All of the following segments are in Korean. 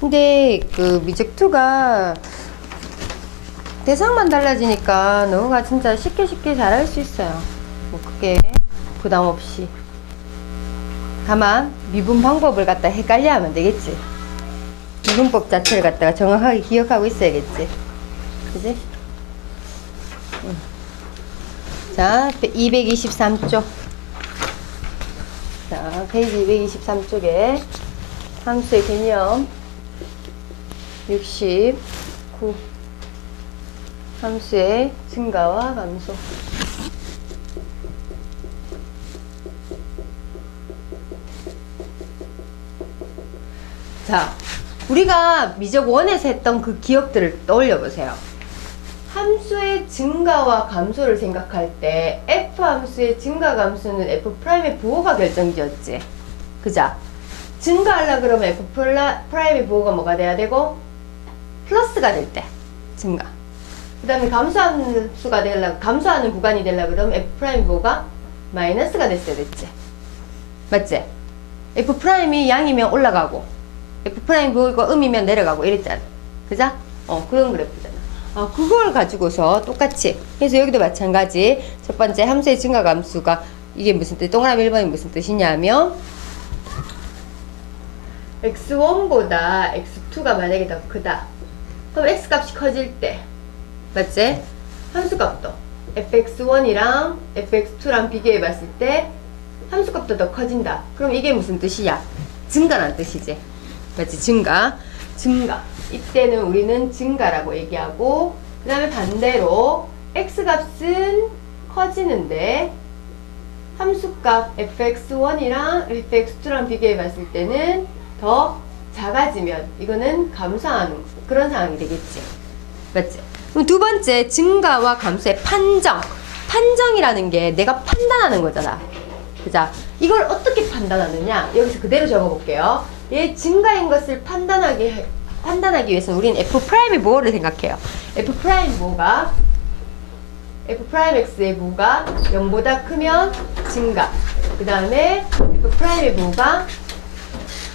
근데 그 미적2가 대상만 달라지니까 너가 진짜 쉽게 잘할 수 있어요. 뭐 그게 부담 없이. 다만 미분 방법을 갖다 헷갈려 하면 되겠지. 미분법 자체를 갖다가 정확하게 기억하고 있어야겠지. 그지? 자, 223쪽. 자, 페이지 223쪽에 함수의 개념 69. 함수의 증가와 감소. 자, 우리가 미적 1에서 했던 그 기억들을 떠올려 보세요. 함수의 증가와 감소를 생각할 때 f 함수의 증가 감소는 f'의 부호가 결정지었지. 그죠? 증가하려 그러면 f'의 부호가 뭐가 돼야 되고? 플러스가 될 때 증가. 그 다음에 감소하는 수가 되려고, 감소하는 구간이 되려고 그러면 f'의 부호가 마이너스가 됐어야 됐지. 맞지? f'이 양이면 올라가고 f'의 부호가 음이면 내려가고 이랬잖아. 그죠? 그런 그래프잖아. 그걸 가지고서 똑같이. 그래서 여기도 마찬가지. 첫 번째 함수의 증가 감수가 이게 무슨 뜻? 동그라미 1번이 무슨 뜻이냐면 x1보다 x2가 만약에 더 크다. 그럼 x값이 커질 때 맞지? 함수값도 fx1이랑 fx2랑 비교해 봤을 때 함수값도 더 커진다. 그럼 이게 무슨 뜻이야? 증가란 뜻이지. 맞지? 증가. 이때는 우리는 증가라고 얘기하고, 그 다음에 반대로 x값은 커지는데 함수값 fx1이랑 fx2랑 비교해 봤을 때는 더 작아지면 이거는 감소하는 그런 상황이 되겠지. 맞지? 그럼 두 번째, 증가와 감소의 판정. 판정이라는 게 내가 판단하는 거잖아. 그죠? 이걸 어떻게 판단하느냐? 여기서 그대로 적어볼게요. 얘 증가인 것을 판단하기 위해서는 우리는 f'의 부호를 생각해요. f'의 부호가 f'x의 부호가 0보다 크면 증가. 그 다음에 f'의 부호가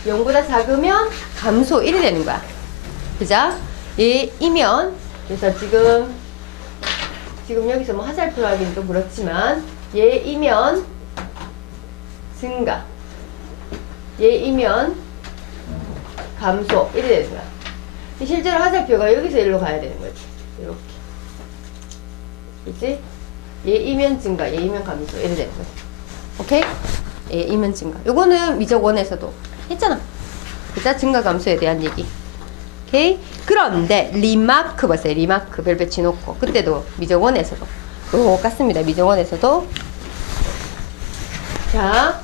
0보다 작으면 감소. 이래 되는 거야. 그죠? 얘이면 그래서 지금 여기서 뭐 화살표 하기는 좀 그렇지만 얘이면 증가. 얘이면 감소. 이래 되는 거야. 실제로 화살표가 여기서 일로 가야 되는 거지. 이렇게. 그치? 얘이면 증가, 얘이면 감소. 이래 되는 거지. 오케이? 얘이면 증가. 요거는 미적 1에서도 했잖아. 그자? 증가 감소에 대한 얘기. 오케이? 그런데 리마크 보세요. 리마크 별 배치 놓고. 그때도 미적 1에서도 똑같습니다. 미적 1에서도. 자,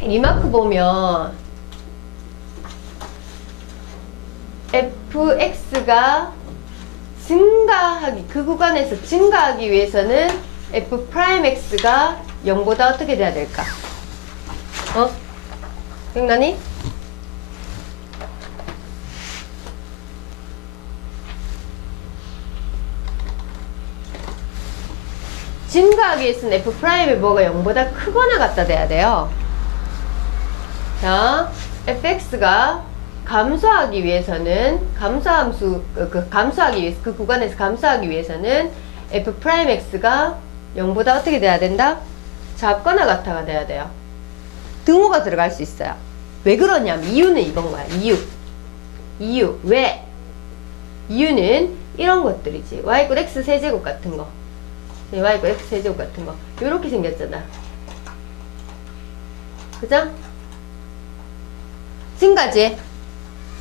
리마크 보면 fx가 증가하기, 그 구간에서 증가하기 위해서는 f'x가 0보다 어떻게 돼야 될까? 기억나니? 증가하기 위해서는 f'의 뭐가 0보다 크거나 같다 돼야 돼요. 자, fx가 감소하기 위해서는 감소함수 감소하기 위해서 그 구간에서 감소하기 위해서는 f'x가 0보다 어떻게 돼야 된다? 작거나 같아가 돼야 돼요. 등호가 들어갈 수 있어요. 왜 그러냐면 이유는 이건 거야. 이유. 왜? 이유는 이런 것들이지. y = x 세제곱 같은 거. y = x 세제곱 같은 거. 요렇게 생겼잖아. 그죠? 증가지?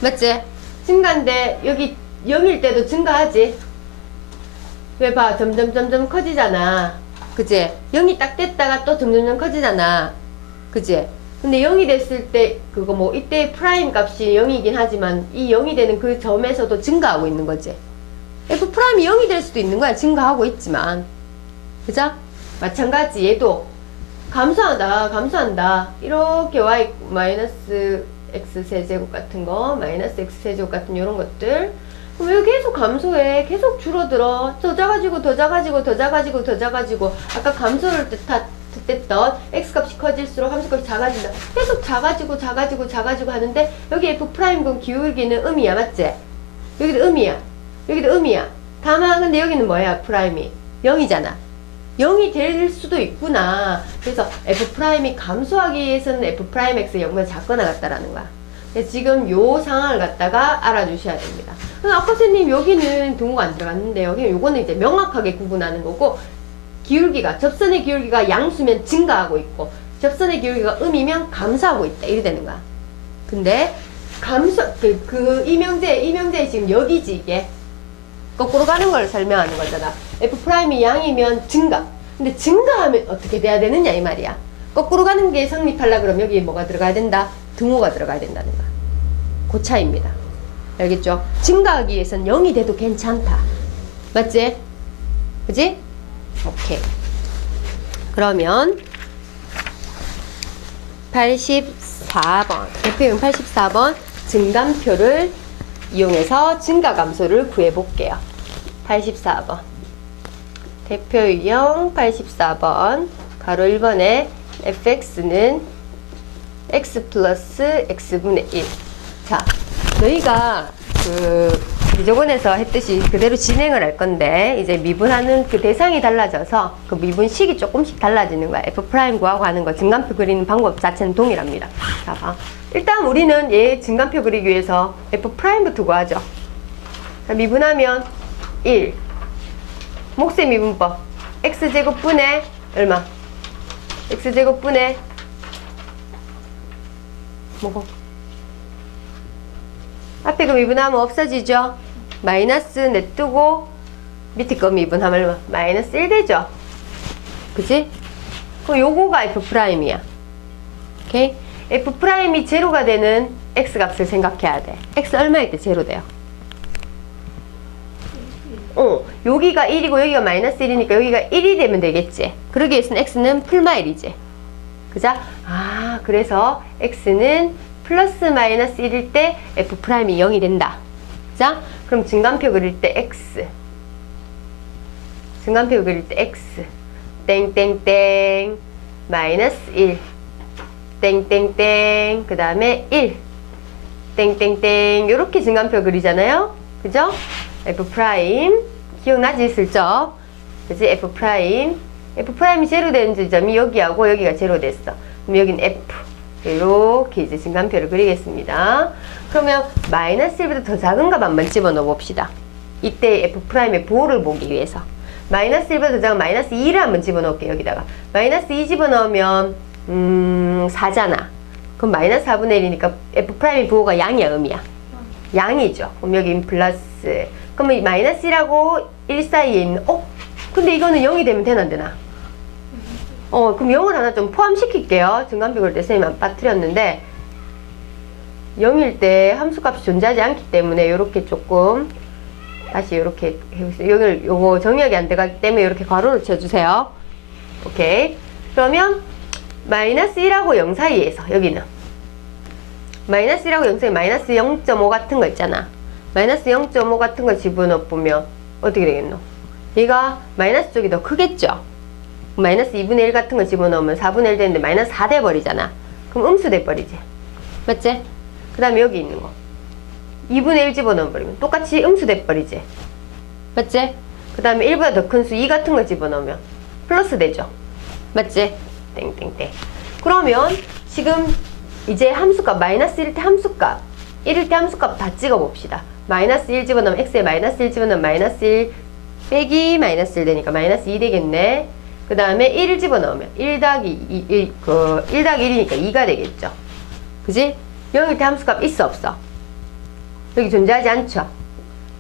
맞지? 증가인데 여기 0일 때도 증가하지? 왜 봐? 점점 커지잖아. 그치? 0이 딱 됐다가 또 점점 커지잖아. 그치? 근데 0이 됐을 때 그거 뭐 이때 프라임 값이 0이긴 하지만 이 0이 되는 그 점에서도 증가하고 있는 거지. f 프라임이 0이 될 수도 있는 거야. 증가하고 있지만. 그죠? 마찬가지 얘도 감소한다. 이렇게 y x 세제곱 같은 거, 마이너스 x 세제곱 같은 이런 것들. 그럼 왜 계속 감소해? 계속 줄어들어. 더 작아지고. 아까 감소를 됐던 x값이 커질수록 함수값이 작아진다. 계속 작아지고 하는데 여기 F'군 기울기는 음이야. 맞지? 여기도 음이야. 여기도 음이야. 다만 근데 여기는 뭐야? 프라임이 0이잖아. 0이 될 수도 있구나. 그래서 F'이 감소하기 위해서는 F'X의 0보다 작거나 같다라는 거야. 지금 요 상황을 갖다가 알아주셔야 됩니다. 아까 선생님 여기는 등호가 안 들어갔는데 여기 요거는 이제 명확하게 구분하는 거고, 기울기가 접선의 기울기가 양수면 증가하고 있고 접선의 기울기가 음이면 감소하고 있다 이래 되는 거야. 근데 감소 그 이명제 지금 여기지. 이게 거꾸로 가는 걸 설명하는 거잖아. F'이 양이면 증가. 근데 증가하면 어떻게 돼야 되느냐 이 말이야. 거꾸로 가는 게 성립하려고 그러면 여기 뭐가 들어가야 된다? 등호가 들어가야 된다는 거야. 그 차이입니다. 알겠죠? 증가하기 위해서는 0이 돼도 괜찮다. 맞지? 그지? 오케이. 그러면 84번 대표용 84번 증감표를 이용해서 증가감소를 구해볼게요. 84번 대표유형 84번 가로 1번에 fx는 x 플러스 x분의 1. 자, 너희가 저번에서 했듯이 그대로 진행을 할 건데, 이제 미분하는 그 대상이 달라져서 그 미분식이 조금씩 달라지는 거야. F' 구하고 하는 거, 증감표 그리는 방법 자체는 동일합니다. 자, 봐. 일단 우리는 얘 증감표 그리기 위해서 F'부터 구하죠. 자, 미분하면 1. 몫의 미분법. X제곱분의 얼마? X제곱분의 뭐고? 앞에 거 미분하면 없어지죠? 마이너스 냅두고 밑에 거 미분하면 얼마? 마이너스 1 되죠? 그치? 그럼 요거가 F'이야. 오케이? F'이 제로가 되는 X값을 생각해야 돼. X 얼마일 때 제로 돼요? 여기가 1이고 여기가 마이너스 1이니까 여기가 1이 되면 되겠지? 그러기 위해서는 X는 풀마일이지. 그죠? 아, 그래서 X는 플러스 마이너스 1일 때 F'이 0이 된다. 자, 그럼 증감표 그릴 때 X. 증감표 그릴 때 X. 땡땡땡. 마이너스 1. 땡땡땡. 그 다음에 1. 땡땡땡. 요렇게 증감표 그리잖아요. 그죠? F'. 기억나지? 슬쩍. 그치? F'이 제로 되는 지점이 여기하고 여기가 제로 됐어. 그럼 여기는 F. 이렇게 이제 증감표를 그리겠습니다. 그러면 마이너스 1보다 더 작은 값 한번 집어넣어 봅시다. 이때 F'의 부호를 보기 위해서. 마이너스 1보다 더 작은 마이너스 2를 한번 집어넣을게요. 여기다가. 마이너스 2 집어넣으면 4잖아. 그럼 마이너스 4분의 1이니까 F'의 부호가 양이야, 음이야? 양이죠. 그럼 여기 플러스. 그러면 이 마이너스 1하고 1 사이에 있는, 근데 이거는 0이 되면 되나 안 되나? 그럼 0을 하나 좀 포함시킬게요. 증감표 그릴 때 선생님 안 빠뜨렸는데 0일 때 함수값이 존재하지 않기 때문에 이렇게 조금 다시 이렇게 해보세요. 요거 정의역이 안 들어가기 때문에 이렇게 괄호를 쳐주세요. 오케이. 그러면 마이너스 1하고 0 사이에서 여기는 마이너스 1하고 0 사이에 마이너스 0.5 같은 거 있잖아. 마이너스 0.5 같은 거 집어넣어보면 어떻게 되겠노? 얘가 마이너스 쪽이 더 크겠죠? 마이너스 2분의 1 같은 거 집어넣으면 4분의 1 되는데 마이너스 4 돼버리잖아. 그럼 음수 돼버리지. 맞지? 그 다음에 여기 있는 거 2분의 1 집어넣어버리면 똑같이 음수 돼버리지. 맞지? 그 다음에 1보다 더 큰 수 2 같은 거 집어넣으면 플러스 되죠. 맞지? 땡땡땡. 그러면 지금 이제 함수값 마이너스 1일 때 함수값 1일 때 함수값 다 찍어봅시다. 마이너스 1 집어넣으면 x에 마이너스 1 집어넣으면 마이너스 1 빼기 마이너스 1 되니까 마이너스 2 되겠네. 그 다음에 1을 집어넣으면 1 더하기 1, 1 더하기 1이니까 2가 되겠죠. 그지? 0일 때 함수값 있어 없어? 여기 존재하지 않죠.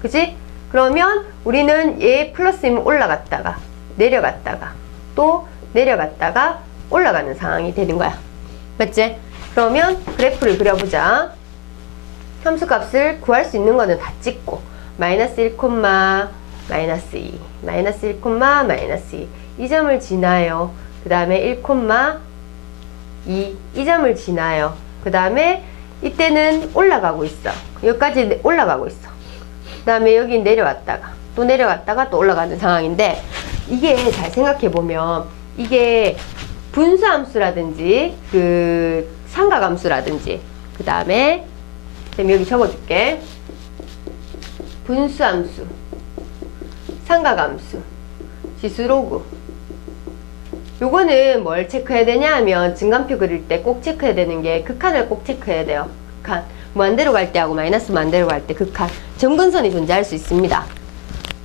그지? 그러면 우리는 얘 플러스이면 올라갔다가 내려갔다가 또 내려갔다가 올라가는 상황이 되는 거야. 맞지? 그러면 그래프를 그려보자. 함수값을 구할 수 있는 거는 다 찍고 마이너스 1, 마이너스 2 마이너스 1, 마이너스 2 이 점을 지나요. 그 다음에 1, 2 이 점을 지나요. 그 다음에 이때는 올라가고 있어. 여기까지 올라가고 있어. 그 다음에 여기 내려왔다가 또 내려갔다가 또 올라가는 상황인데, 이게 잘 생각해 보면 이게 분수함수라든지 그 삼각함수라든지 그 다음에 여기 적어줄게. 분수함수, 삼각함수, 지수로그. 요거는 뭘 체크해야 되냐 하면 증간표 그릴 때 꼭 체크해야 되는 게 극한을 꼭 체크해야 돼요. 극한. 무한대로 갈 때하고 마이너스 무한대로 갈 때 극한. 점근선이 존재할 수 있습니다.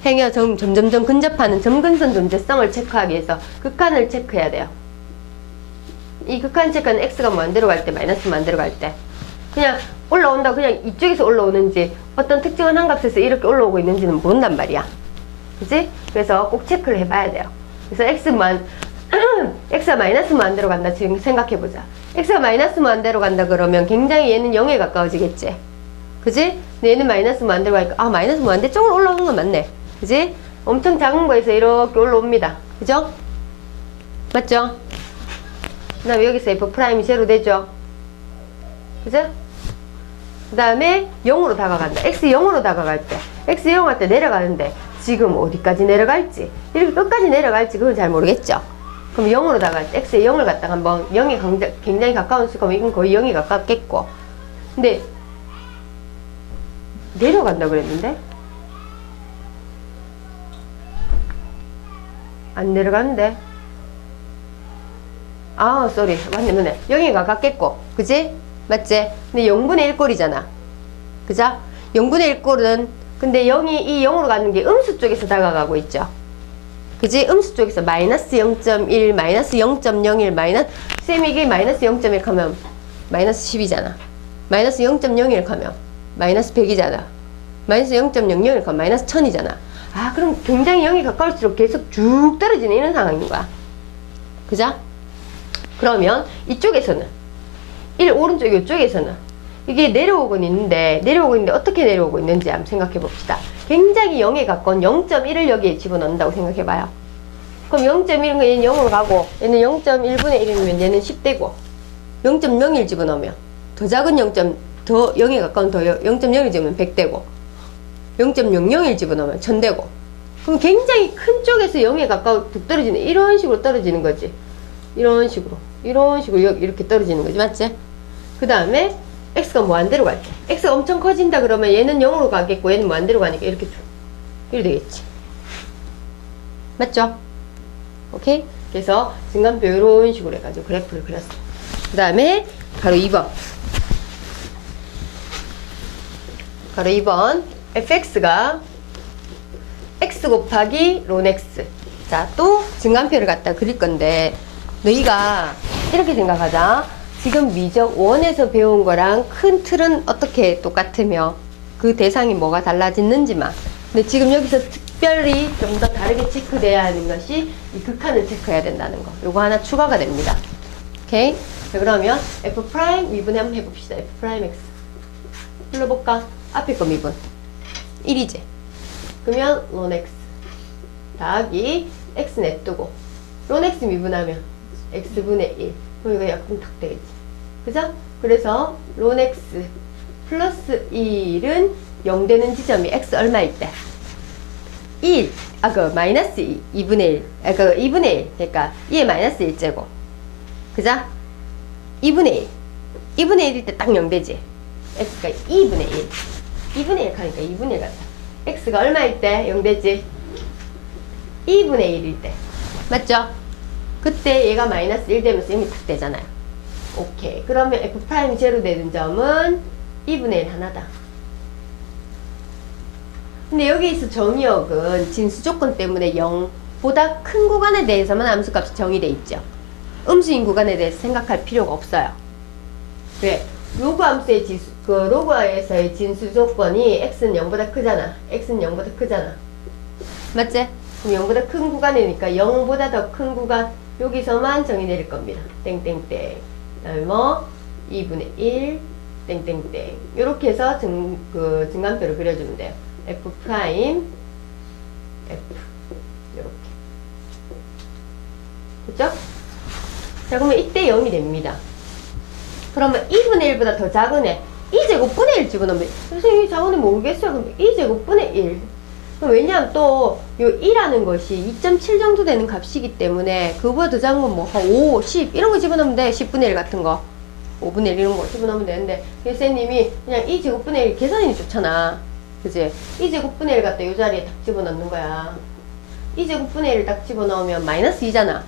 행여 점점점 근접하는 점근선 존재성을 체크하기 위해서 극한을 체크해야 돼요. 이 극한 체크는 x가 무한대로 갈 때, 마이너스 무한대로 갈 때. 그냥 올라온다, 그냥 이쪽에서 올라오는지, 어떤 특정한 한 값에서 이렇게 올라오고 있는지는 모른단 말이야. 그치? 그래서 꼭 체크를 해봐야 돼요. 그래서 x가 마이너스 무한대로 간다. 지금 생각해보자. x가 마이너스 무한대로 간다 그러면 굉장히 얘는 0에 가까워지겠지? 그치? 근데 얘는 마이너스 무한대로 가니까, 아, 마이너스 무한대 쪽으로 올라오는 건 맞네. 그치? 엄청 작은 거에서 이렇게 올라옵니다. 그죠? 맞죠? 그 다음에 여기서 f'이 제로 되죠? 그죠? 그 다음에 0으로 다가간다. x 0으로 다가갈 때, x 0 할 때 내려가는데 지금 어디까지 내려갈지, 이렇게 끝까지 내려갈지 그건 잘 모르겠죠? 그럼 0으로 다가갈 때 x에 0을 갖다가 한번 0에 굉장히 가까운 수가 이건 거의 0이 가깝겠고, 근데 내려간다 그랬는데 안 내려가는데, 아 쏘리 맞네 0이 가깝겠고, 그지? 맞지? 근데 0분의 1 꼴이잖아. 그죠? 0분의 1 꼴은 근데 0이 이 0으로 가는 게 음수 쪽에서 다가가고 있죠. 그지? 음수 쪽에서 마이너스 0.1, 마이너스 0.01, 마이너스 쌤이 이게 마이너스 0.1 하면 마이너스 10이잖아. 마이너스 0.01 하면 마이너스 100이잖아. 마이너스 0.001 하면 마이너스 1000이잖아. 아 그럼 굉장히 0이 가까울수록 계속 쭉 떨어지는 이런 상황인 거야. 그죠? 그러면 이쪽에서는 오른쪽 이쪽에서는 이게 내려오고 있는데 어떻게 내려오고 있는지 한번 생각해 봅시다. 굉장히 0에 가까운 0.1을 여기에 집어넣는다고 생각해 봐요. 그럼 0.1은 얘는 0으로 가고 얘는 0.1분의 1이면 얘는 10되고 0.01 집어넣으면 더 작은 0더 0에 가까운 더 0.01 집으면 100되고 0.001 집어넣으면 1000되고, 그럼 굉장히 큰 쪽에서 0에 가까워 뚝 떨어지는 이런 식으로 떨어지는 거지. 이런 식으로 이렇게 떨어지는 거지. 맞지? 그 다음에 x가 무한대로 갈 때, x가 엄청 커진다 그러면 얘는 0으로 가겠고 얘는 무한대로 가니까 이렇게 되겠지. 맞죠? 오케이? 그래서 증간표 이런 식으로 해가지고 그래프를 그렸어. 그 다음에 바로 2번 fx가 x 곱하기 ln x. 자, 또 증간표를 갖다 그릴 건데 너희가 이렇게 생각하자. 지금 미적 1에서 배운 거랑 큰 틀은 어떻게 똑같으며 그 대상이 뭐가 달라졌는지만, 근데 지금 여기서 특별히 좀 더 다르게 체크돼야 하는 것이 이 극한을 체크해야 된다는 거. 요거 하나 추가가 됩니다. 오케이? 자, 그러면 f' 미분 한번 해봅시다. f' x 불러볼까? 앞에 거 미분 1이지. 그러면 ln x 더하기 x 냅두고 ln x 미분하면 x분의 1. 그럼 이거 약분 탁 되겠지. 그죠? 그래서 ln x 플러스 1은 0 되는 지점이 x 얼마일 때? 1, 마이너스 2분의 1, 2분의 1, 그러니까 2의 마이너스 1제곱. 그죠? 2분의 1. 2분의 1일 때 딱 0 되지? x가 2분의 1. 2분의 1 하니까 2분의 1 같다. x가 얼마일 때 0 되지? 2분의 1일 때. 맞죠? 그때 얘가 마이너스 1 되면서 0이 탁 되잖아요. 오케이. 그러면 f'이 제로 되는 점은 2분의 1 하나다. 근데 여기서 정의역은 진수 조건 때문에 0보다 큰 구간에 대해서만 함수값이 정의되어 있죠. 음수인 구간에 대해서 생각할 필요가 없어요. 왜? 로그 함수의 로그에서의 진수 조건이 x는 0보다 크잖아. x는 0보다 크잖아. 맞지? 그럼 0보다 큰 구간이니까 0보다 더 큰 구간 여기서만 정의 내릴 겁니다. 땡땡땡. 그다음에 뭐 2분의 1 땡땡땡. 이렇게 해서 증간표를 그려주면 돼요. f 프라임 f 이렇게. 그죠? 자, 그러면 이때 0이 됩니다. 그러면 2분의 1보다 더 작은 애 2제곱분의 1 집어넣으면 선생님이 작은 애 모르겠어요. 그럼 2제곱분의 1 그럼 왜냐하면 또 요 2라는 것이 2.7 정도 되는 값이기 때문에 그거보다 더 작은 건 뭐 한 5, 10 이런 거 집어넣으면 돼. 10분의 1 같은 거 5분의 1 이런 거 집어넣으면 되는데 선생님이 그냥 2제곱분의 1 계산이 좋잖아. 그치? 2제곱분의 1 갖다 요 자리에 딱 집어넣는 거야. 2제곱분의 1을 딱 집어넣으면 마이너스 2잖아.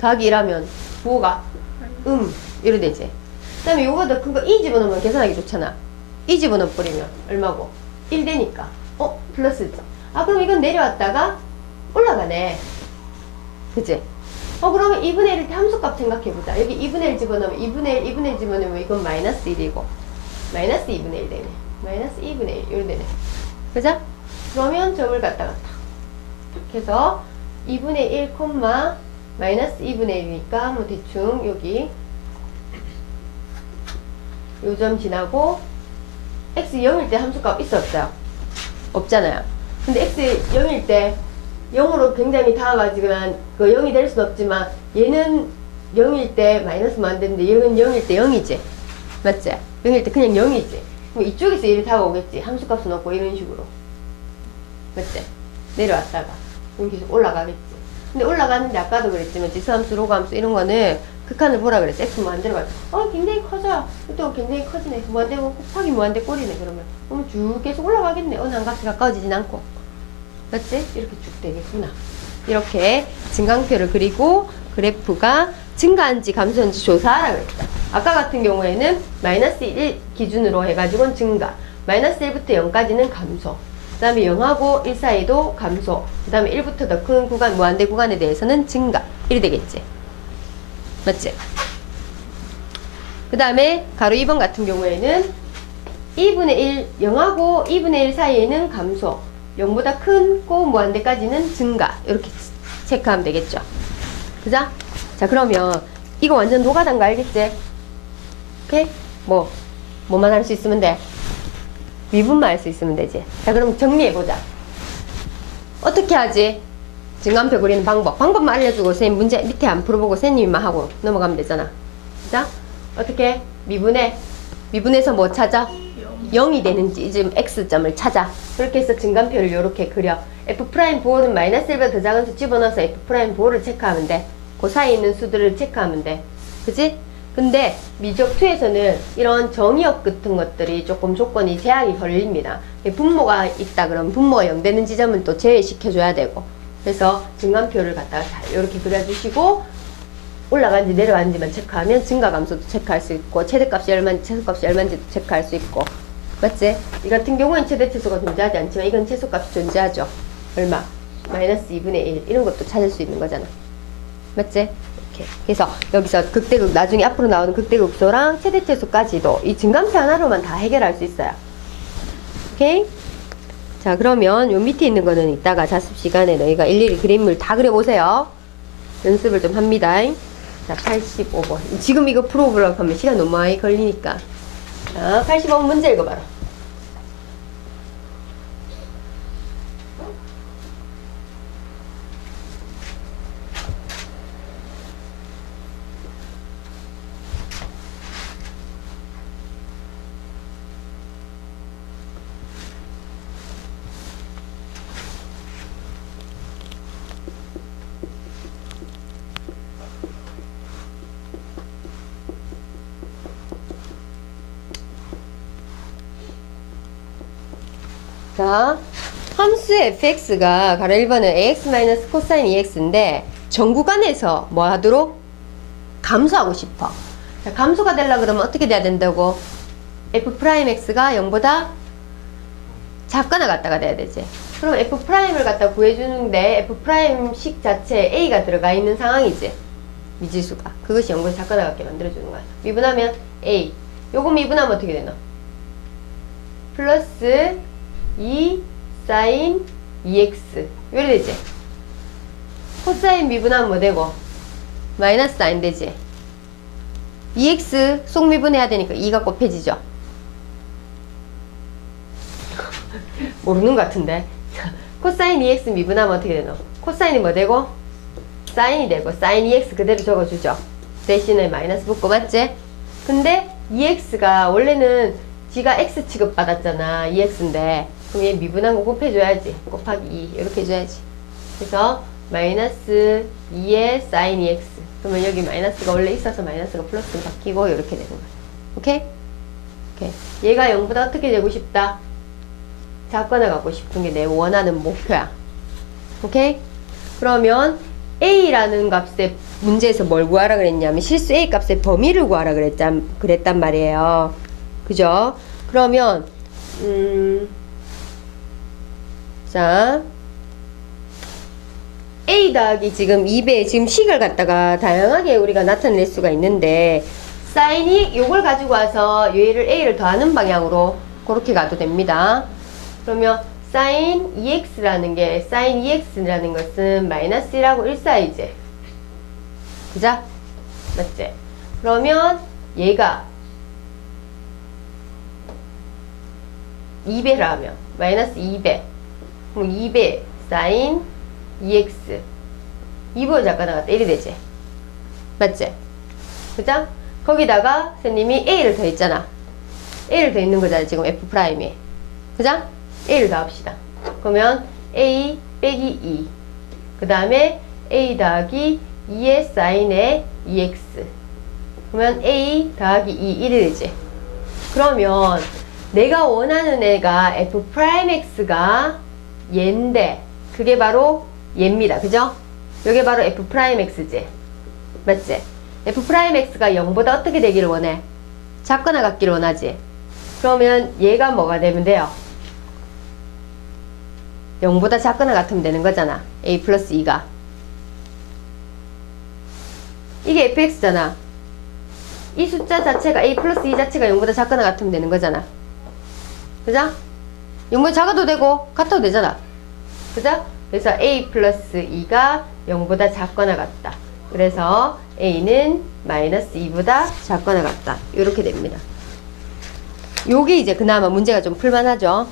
더하기 1하면 부호가 이래 되지. 그 다음에 요거 더 큰 거 2 집어넣으면 계산하기 좋잖아. 2 집어넣어버리면 얼마고? 1 되니까 플러스지. 아 그럼 이건 내려왔다가 올라가네. 그치? 그러면 2분의 1일 때 함수값 생각해보자. 여기 2분의 1 집어넣으면 2분의 1 집어넣으면 이건 마이너스 1이고 마이너스 2분의 1 되네. 마이너스 2분의 1 이렇게 되네. 그죠? 그러면 점을 갖다가 탁 해서 2분의 1, 마이너스 2분의 1이니까 뭐 대충 여기 요 점 지나고 x 0일 때 함수값 있어 없어요? 없잖아요. 근데 x 0일 때 0으로 굉장히 다가가지만 그 0이 될 수는 없지만 얘는 0일 때 마이너스만 안 되는데 얘는 0일 때 0이지. 맞지? 0일 때 그냥 0이지. 그럼 이쪽에서 얘를 다가오겠지. 함수값은 없고 이런 식으로. 맞지? 내려왔다가 여기 계속 올라가겠지. 근데 올라가는데 아까도 그랬지만 지수함수, 로그함수 이런 거는 극한을 보라 그랬지. x 무한대로 가서 굉장히 커져. 또 굉장히 커지네. 무한대고 곱하기 무한대 꼴이네. 그러면 쭉 계속 올라가겠네. 어느 한 값이 가까워지진 않고. 맞지? 이렇게 쭉 되겠구나. 이렇게 증강표를 그리고 그래프가 증가한지 감소한지 조사하라 그랬다. 아까 같은 경우에는 마이너스 1 기준으로 해가지고는 증가, 마이너스 1부터 0까지는 감소, 그 다음에 0하고 1 사이도 감소, 그 다음에 1부터 더 큰 구간, 무한대 구간에 대해서는 증가. 이래 되겠지. 맞지? 그 다음에 가로 2번 같은 경우에는 2분의 1, 0하고 2분의 1 사이에는 감소, 0보다 큰고 무한대까지는 증가. 이렇게 체크하면 되겠죠. 그죠? 자, 그러면 이거 완전 노가다인 거 알겠지? 오케이? 뭐만 할 수 있으면 돼? 미분만 할 수 있으면 되지. 자, 그럼 정리해보자. 어떻게 하지? 증간표 그리는 방법만 알려주고 선생님 문제 밑에 안 풀어보고 선생님만 하고 넘어가면 되잖아. 자, 어떻게? 미분해서 뭐 찾아? 0이 되는지 지금 x점을 찾아. 그렇게 해서 증간표를 이렇게 그려. f' 부호는 마이너스 1보다 더 작은 수 집어넣어서 f' 부호를 체크하면 돼. 그 사이에 있는 수들을 체크하면 돼. 그치? 근데 미적2에서는 이런 정의역 같은 것들이 조금 조건이 제약이 걸립니다. 분모가 있다 그러면 분모가 0 되는 지점은 또 제외시켜줘야 되고. 그래서 증간표를 갖다가 잘 이렇게 그려주시고 올라간지 내려간지만 체크하면 증가 감소도 체크할 수 있고 최대값이 얼마인지 최소값이 얼마인지도 체크할 수 있고. 맞지? 이 같은 경우는 최대 최소가 존재하지 않지만 이건 최소값이 존재하죠. 얼마? 마이너스 2분의 1 이런 것도 찾을 수 있는 거잖아. 맞지? 이렇게. 그래서 여기서 극대극 나중에 앞으로 나오는 극대극소랑 최대 최소까지도 이 증간표 하나로만 다 해결할 수 있어요. 오케이? 자, 그러면 요 밑에 있는 거는 이따가 자습 시간에 너희가 일일이 그림을 다 그려보세요. 연습을 좀 합니다. 자, 85번. 지금 이거 풀어보려고 하면 시간 너무 많이 걸리니까. 자, 85번 문제 읽어봐라. 자, 함수 fx가 가로 1번은 ax 코사인 2x인데 전 구간에서 뭐 하도록? 감소하고 싶어. 자, 감소가 되려고 그러면 어떻게 돼야 된다고? f'x가 0보다 작거나 같다가 돼야 되지. 그럼 f'을 갖다 구해주는데 f'식 자체에 a가 들어가 있는 상황이지. 미지수가. 그것이 0보다 작거나 같게 만들어주는 거야. 미분하면 a. 요거 미분하면 어떻게 되나? 플러스 2 사인 2x 이래 되지. 코사인 미분하면 뭐 되고? 마이너스 사인 되지. 2x 속 미분해야 되니까 2가 곱해지죠. 모르는 것 같은데. 코사인 2x 미분하면 어떻게 되노? 코사인이 뭐 되고? 사인이 되고 사인 2x 그대로 적어주죠. 대신에 마이너스 붙고 맞지? 근데 2x가 원래는 지가 x 취급받았잖아. 2x인데. 그럼 얘 미분한 거 곱해줘야지. 곱하기 2. 이렇게 해줘야지. 그래서 마이너스 2의 sin 2x. 그러면 여기 마이너스가 원래 있어서 마이너스가 플러스로 바뀌고 이렇게 되는 거야. 오케이? 오케이. 얘가 0보다 어떻게 되고 싶다? 작거나 갖고 싶은 게 내 원하는 목표야. 오케이? 그러면 a라는 값의 문제에서 뭘 구하라 그랬냐면 실수 a 값의 범위를 구하라 그랬단 말이에요. 그죠? 그러면 자 a 더하기 지금 2배 지금 식을 갖다가 다양하게 우리가 나타낼 수가 있는데 사인이 요걸 가지고 와서 얘를 a를 더하는 방향으로 그렇게 가도 됩니다. 그러면 sin 2x라는 게 sin 2x라는 것은 마이너스 1하고 1 사이지. 그죠? 맞지? 그러면 얘가 2배를 하면 마이너스 2배 그럼 2배 sin 2x 2번 잠깐 나갔다 1이 되지. 맞지? 그죠? 거기다가 선생님이 a를 더했잖아. a를 더있는 거잖아 지금 f'이. 그죠? a를 더합시다. 그러면 a 빼기 2 그 다음에 a 더하기 2의 sin의 2x 그러면 a 더하기 2 1이 되지. 그러면 내가 원하는 애가 f'x가 얘인데 그게 바로 얘입니다. 그죠? 이게 바로 f'x지. 맞지? f'x가 0보다 어떻게 되기를 원해? 작거나 같기를 원하지. 그러면 얘가 뭐가 되면 돼요? 0보다 작거나 같으면 되는 거잖아. a 플러스 2가. 이게 fx잖아. 이 숫자 자체가 a 플러스 2 자체가 0보다 작거나 같으면 되는 거잖아. 그죠? 0보다 작아도 되고 같아도 되잖아. 그죠? 그래서 a 플러스 2가 0보다 작거나 같다. 그래서 a는 마이너스 2보다 작거나 같다. 이렇게 됩니다. 요게 이제 그나마 문제가 좀 풀만하죠.